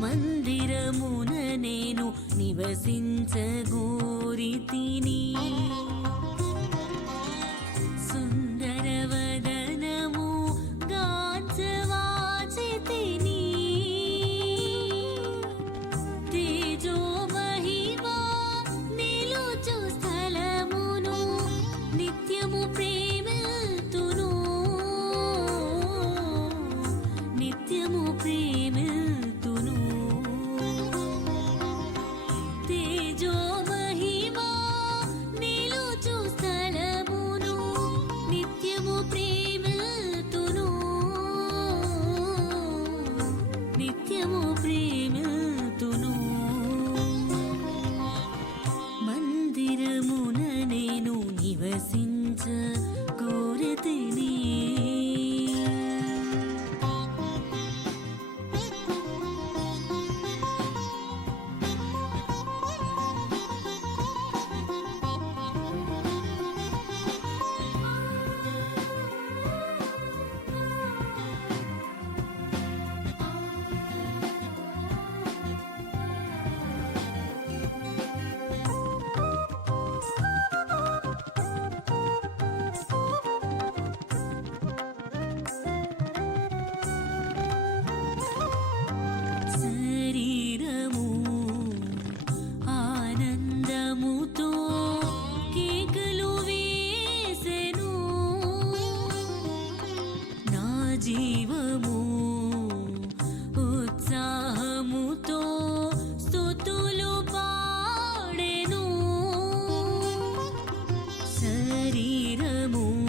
మందిరమున నేను నివసించగోరి తిని. amor.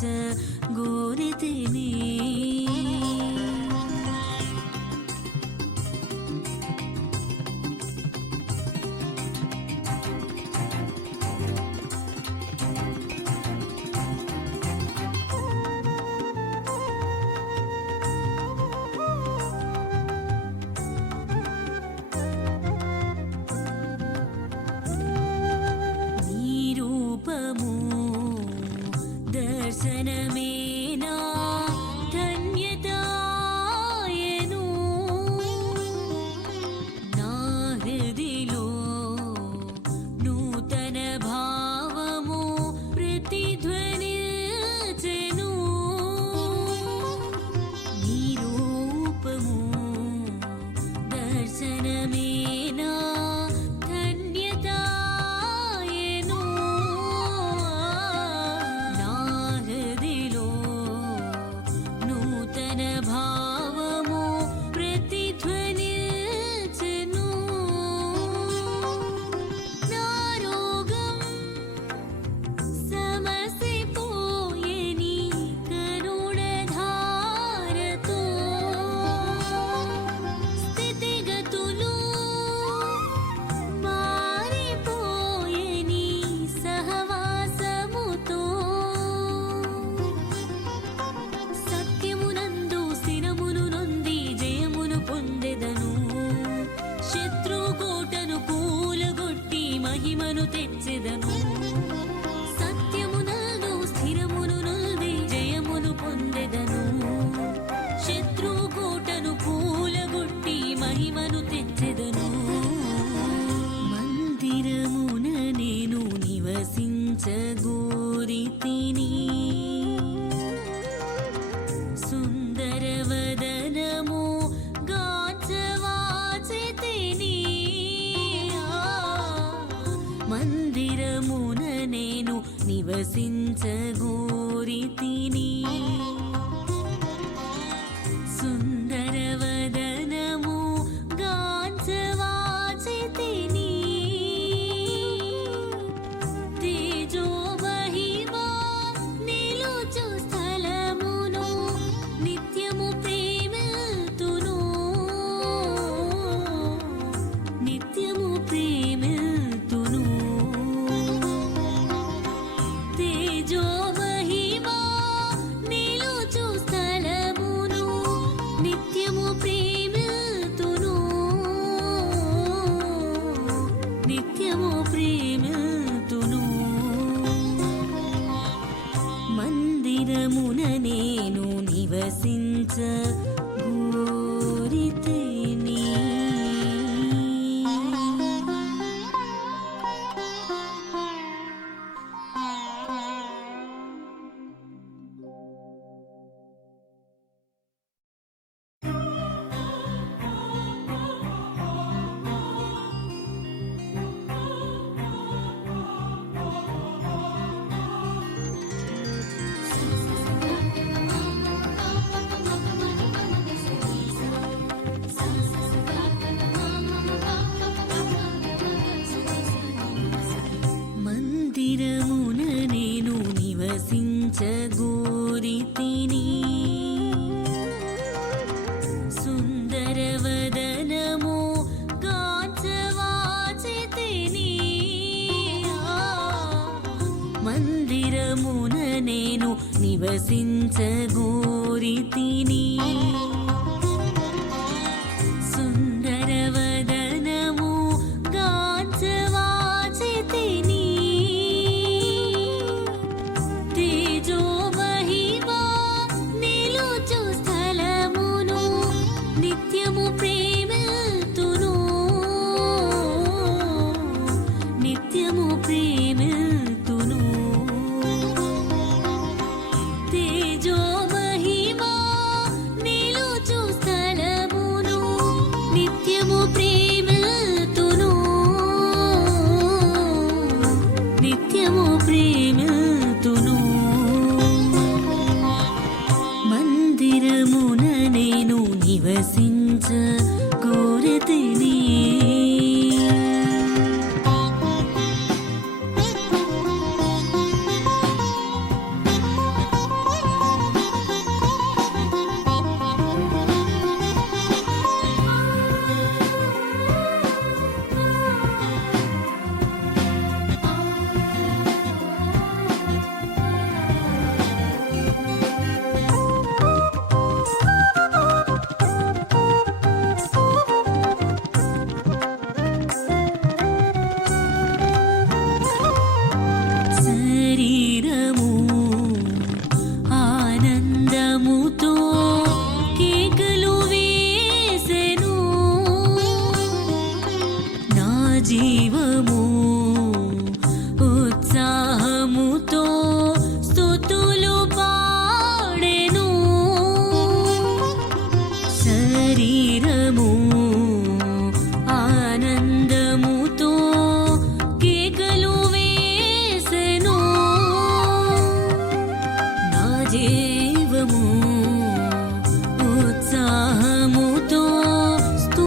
time Sana సుందరవదనము గాచవాచితిని మందిరమున నేను నివసించగు లోకమున నేను నివసించ లోకమున నేను నివసించగోరి తిని